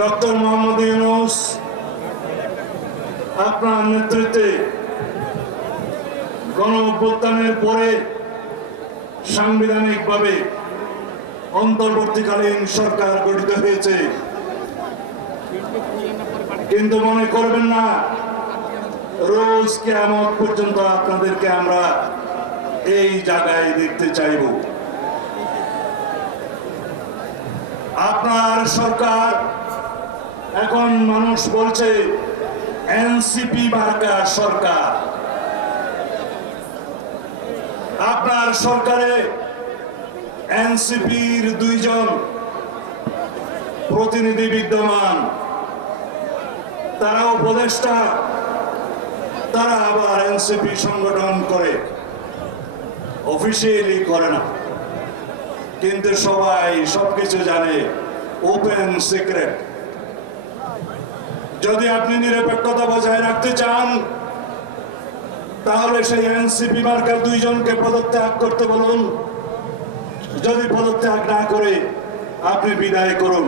Doctor Mohammad Yunus, আপনার নেতৃত্বে গণ অভ্যুত্থানের পরে সাংবিধানিকভাবে অন্তর্বর্তীকালীন সরকার গঠিত হয়েছে। কিন্তু মনে করবেন না, রোজ কেমন পর্যন্ত আপনাদেরকে আমরা এই জায়গায় দেখতে চাইব। আপনার সরকার এখন মানুষ বলছে, এনসিপি মার্কা সরকার। আপনার সরকারে এনসিপির দুইজন প্রতিনিধি বিদ্যমান। তারা উপদেষ্টা, তারা আবার এনসিপি সংগঠন করে। অফিসিয়ালি করে না। কিন্তু সবাই সবকিছু জানে, ওপেন সিক্রেট। যদি আপনি নিরপেক্ষতা বজায় রাখতে চান, তাহলে সেই এনসিপি মার্কার দুইজনকে পদত্যাগ করতে বলুন। যদি পদত্যাগ না করে, আপনি বিদায় করুন।